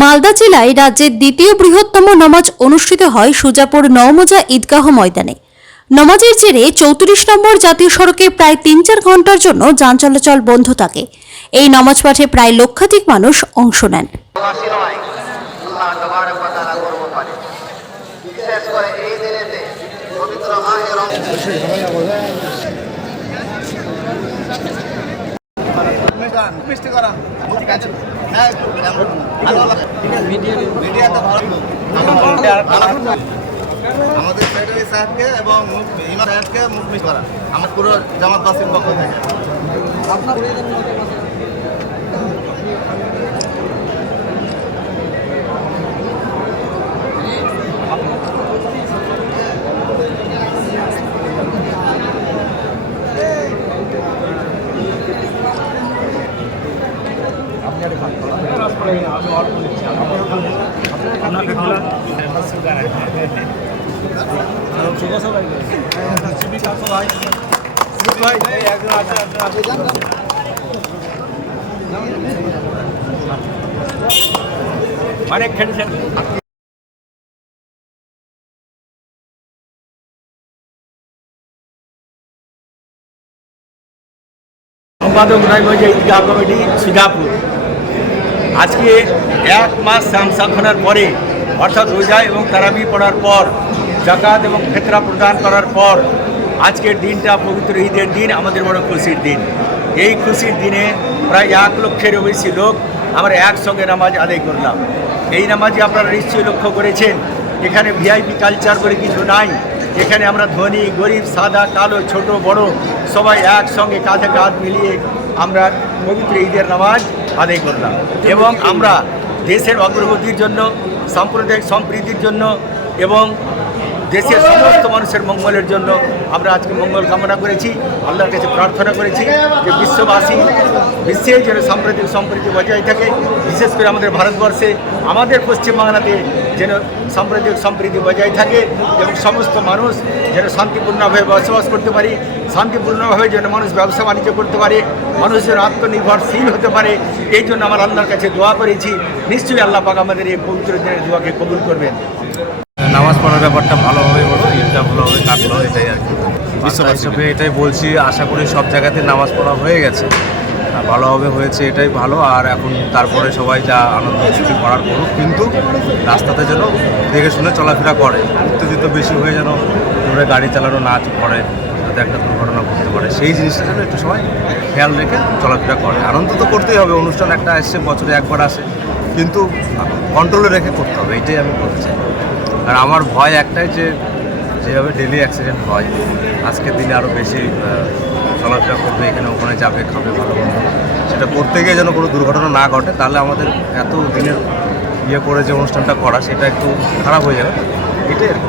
মালদা জেলায় রাজ্যের দ্বিতীয় বৃহত্তম নামাজ অনুষ্ঠিত হয় সুজাপুর নওমজা ঈদগাহ ময়দানে। নামাজের জেরে 34 নম্বর জাতীয় সড়কে প্রায় 3-4 ঘন্টার জন্য যান চলাচল বন্ধ থাকে। এই নামাজ পাঠে প্রায় লক্ষাধিক মানুষ অংশ নেন। আমাদের সেক্রেটারি সাহেবকে এবং ইমাম সাহেবকে মুখবিশ করা আমার পুরো জামাতবাসীর পক্ষ থেকে। অনেক খেটেছেন। সম্পাদক নয়মজা ঈদগাহ কমিটি সুজাপুর। আজকে 1 মাস সাধনার পরে অর্থাৎ রোজা এবং তারাবি পড়ার পর, জাকাত এবং ফিতরা প্রদান করার পর আজকের দিনটা পবিত্র ঈদের দিন, আমাদের বড় খুশির দিন। এই খুশির দিনে প্রায় 1 লক্ষেরও বেশি লোক আমরা একসঙ্গে নামাজ আদায় করলাম। এই নামাজে আপনারা নিশ্চয়ই লক্ষ্য করেছেন, এখানে ভিআইপি কালচার বলে কিছু নাই। এখানে আমরা ধনী গরিব, সাদা কালো, ছোট বড় সবাই একসঙ্গে কাঁধে কাঁধ মিলিয়ে আমরা পবিত্র ঈদের নামাজ আদায় করলাম। এবং আমরা দেশের অগ্রগতির জন্য, সাম্প্রদায়িক সম্প্রীতির জন্য এবং দেশের সমস্ত মানুষের মঙ্গলের জন্য আমরা আজকে মঙ্গল কামনা করেছি। আল্লাহর কাছে প্রার্থনা করেছি যে বিশ্বে যেন সাম্প্রদায়িক সম্প্রীতি বজায় থাকে। বিশেষ করে আমাদের ভারতবর্ষে, আমাদের পশ্চিমবাংলাতে যেন সাম্প্রদায়িক সম্প্রীতি বজায় থাকে এবং সমস্ত মানুষ যেন শান্তিপূর্ণভাবে বসবাস করতে পারে, শান্তিপূর্ণভাবে যেন মানুষ ব্যবসা বাণিজ্য করতে পারে, মানুষ যেন আত্মনির্ভরশীল হতে পারে। এই জন্য আমার আল্লাহর কাছে দোয়া করেছি। নিশ্চয়ই আল্লাহ পাক আমাদের এই পবিত্র দিনের দোয়াকে কবুল করবেন। নামাজ পড়ার ব্যাপারটা ভালোভাবে হলো, ঈদটা ভালোভাবে কাটলো, এটাই আর কি। বিশ্ব হিসেবে এটাই বলছি, আশা করি সব জায়গাতে নামাজ পড়া হয়ে গেছে, ভালোভাবে হয়েছে, এটাই ভালো। আর এখন তারপরে সবাই যা আনন্দ ছুটি করার করুক, কিন্তু রাস্তাতে যেন দেখে শুনে চলাফেরা করে, উত্তেজিত বেশি হয়ে যেন দূরে গাড়ি চালানো না করে, যাতে একটা দুর্ঘটনা ঘটতে পারে, সেই জিনিসটা যেন একটু সবাই খেয়াল রেখে চলাফেরা করে। আনন্দ তো করতেই হবে, অনুষ্ঠান একটা এসছে, বছরে একবার আসে, কিন্তু কন্ট্রোলে রেখে করতে হবে, এইটাই আমি বলতে চাই। আর আমার ভয় একটাই, যে যেভাবে ডেলি অ্যাক্সিডেন্ট হয়, আজকের দিনে আরও বেশি চলাফেরা করবে, এখানে ওখানে যাবে, খাবে, ভালো মন্দ, সেটা করতে গিয়ে যেন কোনো দুর্ঘটনা না ঘটে। তাহলে আমাদের এত দিনের করে যে অনুষ্ঠানটা করা, সেটা একটু খারাপ হয়ে যাবে, এটাই আর কি।